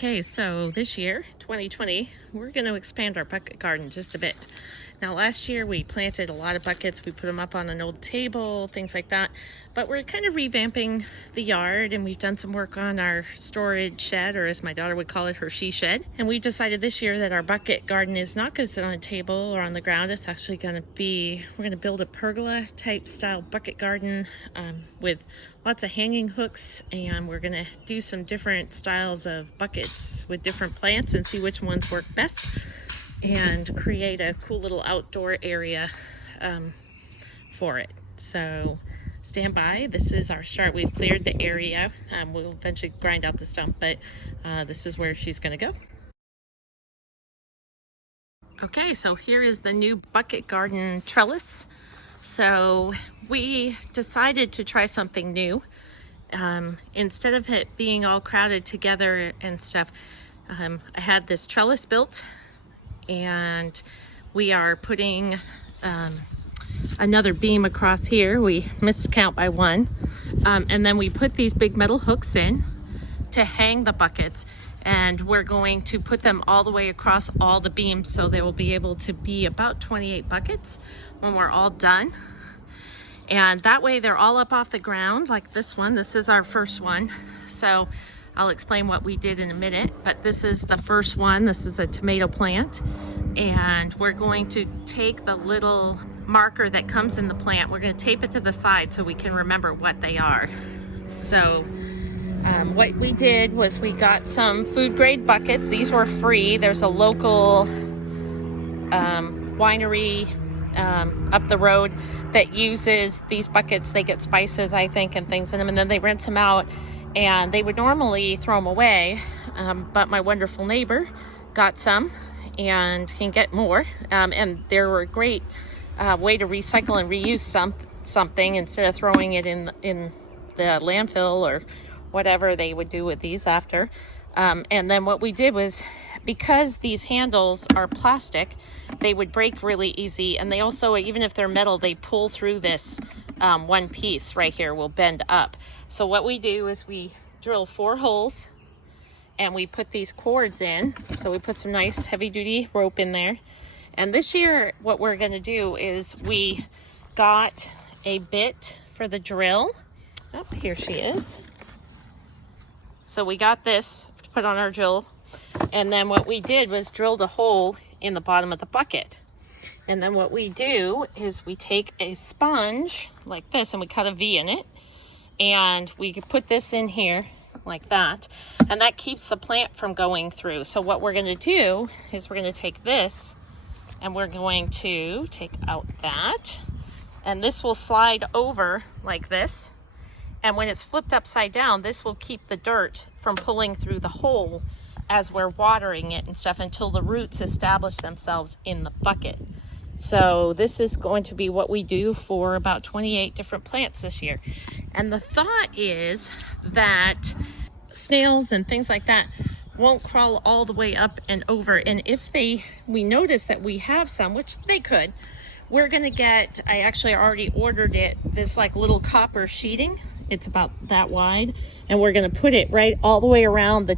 Okay, so this year, 2020, we're going to expand our bucket garden just a bit. Now last year we planted a lot of buckets, we put them up on an old table, things like that, but we're kind of revamping the yard and we've done some work on our storage shed, or as my daughter would call it, her she shed. And we've decided this year that our bucket garden is not going to sit on a table or on the ground. It's actually going to be, we're going to build a pergola type style bucket garden with lots of hanging hooks, and we're going to do some different styles of buckets with different plants and see which ones work best, and create a cool little outdoor area for it. So stand by. This is our start. We've cleared the area. We'll eventually grind out the stump, but this is where she's going to go. Okay, so here is the new bucket garden trellis. So we decided to try something new. Instead of it being all crowded together and stuff, I had this trellis built, and we are putting another beam across here. We missed count by one. And then we put these big metal hooks in to hang the buckets, and we're going to put them all the way across all the beams, so they will be able to be about 28 buckets when we're all done. And that way they're all up off the ground like this one. This is our first one. So I'll explain what we did in a minute, but this is the first one. This is a tomato plant, and we're going to take the little marker that comes in the plant. We're going to tape it to the side so we can remember what they are. So what we did was we got some food grade buckets. These were free. There's a local winery up the road that uses these buckets. They get spices, I think, and things in them, and then they rinse them out, and they would normally throw them away, but my wonderful neighbor got some and can get more, and they're a great way to recycle and reuse something instead of throwing it in the landfill or whatever they would do with these after. And then what we did was, because these handles are plastic, they would break really easy, and they also, even if they're metal, they pull through this one piece right here will bend up. So what we do is we drill 4 holes and we put these cords in. So we put some nice heavy-duty rope in there. And this year what we're going to do is we got a bit for the drill. Oh, here she is. So we got this to put on our drill, and then what we did was drilled a hole in the bottom of the bucket. And then what we do is we take a sponge like this and we cut a V in it, and we could put this in here like that, and that keeps the plant from going through. So what we're going to do is we're going to take this and we're going to take out that, and this will slide over like this, and when it's flipped upside down, this will keep the dirt from pulling through the hole as we're watering it and stuff until the roots establish themselves in the bucket. So this is going to be what we do for about 28 different plants this year. And the thought is that snails and things like that won't crawl all the way up and over. And if we notice that we have some, which they could, we're gonna get, I actually already ordered it, this like little copper sheeting. It's about that wide, and we're going to put it right all the way around the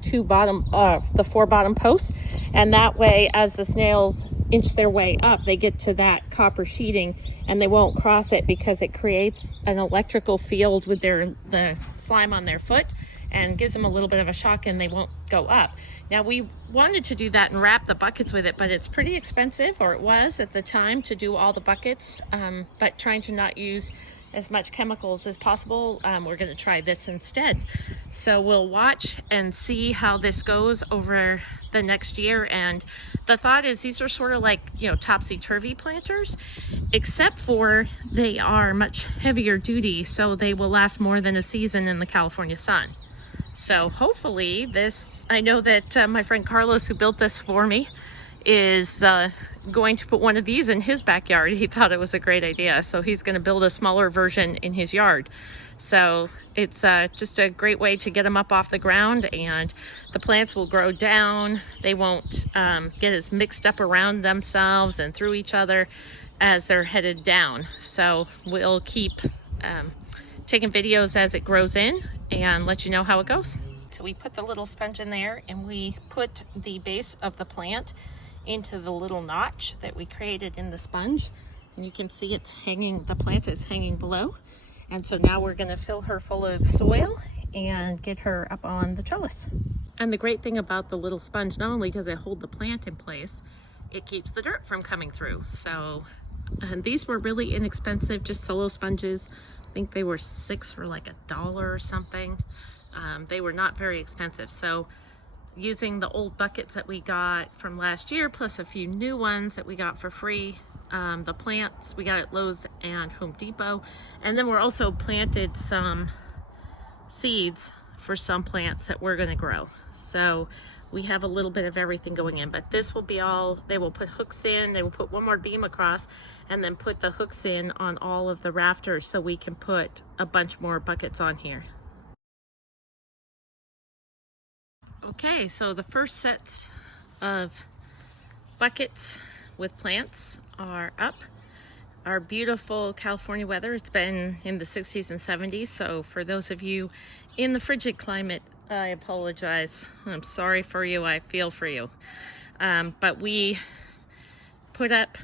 4 bottom posts, and that way as the snails inch their way up, they get to that copper sheeting and they won't cross it, because it creates an electrical field with the slime on their foot and gives them a little bit of a shock, and they won't go up. Now we wanted to do that and wrap the buckets with it, but it's pretty expensive, or it was at the time, to do all the buckets, but trying to not use as much chemicals as possible, we're going to try this instead. So we'll watch and see how this goes over the next year. And the thought is, these are sort of like, topsy turvy planters, except for they are much heavier duty, so they will last more than a season in the California sun. So hopefully this, I know that my friend Carlos, who built this for me, is going to put one of these in his backyard. He thought it was a great idea, so he's going to build a smaller version in his yard. So it's just a great way to get them up off the ground, and the plants will grow down. They won't get as mixed up around themselves and through each other as they're headed down. So we'll keep taking videos as it grows in and let you know how it goes. So we put the little sponge in there and we put the base of the plant into the little notch that we created in the sponge. And you can see it's hanging, the plant is hanging below. And so now we're gonna fill her full of soil and get her up on the trellis. And the great thing about the little sponge, not only does it hold the plant in place, it keeps the dirt from coming through. So, and these were really inexpensive, just solo sponges. I think they were 6 for like $1 or something. They were not very expensive. So using the old buckets that we got from last year, plus a few new ones that we got for free, the plants we got at Lowe's and Home Depot. And then we're also planted some seeds for some plants that we're gonna grow. So we have a little bit of everything going in, but this will be all, they will put hooks in, they will put one more beam across and then put the hooks in on all of the rafters so we can put a bunch more buckets on here. Okay, so the first sets of buckets with plants are up. Our beautiful California weather, it's been in the 60s and 70s, so for those of you in the frigid climate, I apologize. I'm sorry for you, I feel for you. But we put up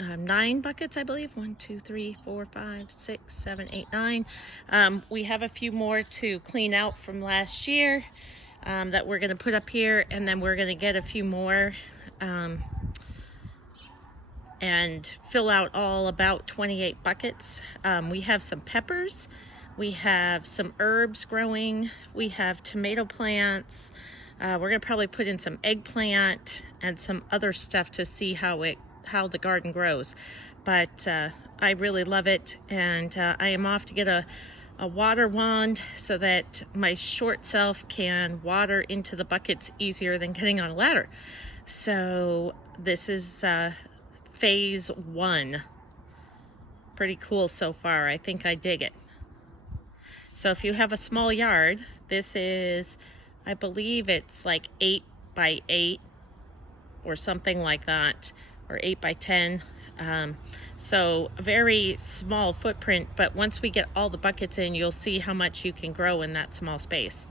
9 buckets, I believe. 1, 2, 3, 4, 5, 6, 7, 8, 9. We have a few more to clean out from last year that we're gonna put up here, and then we're gonna get a few more and fill out all about 28 buckets. We have some peppers, we have some herbs growing, we have tomato plants, we're gonna probably put in some eggplant and some other stuff to see how the garden grows. But I really love it, and I am off to get a water wand so that my short self can water into the buckets easier than getting on a ladder. So this is phase 1. Pretty cool so far. I think I dig it. So if you have a small yard, this is, I believe it's like 8 by 8 or something like that, or 8 by 10. So a very small footprint, but once we get all the buckets in, you'll see how much you can grow in that small space.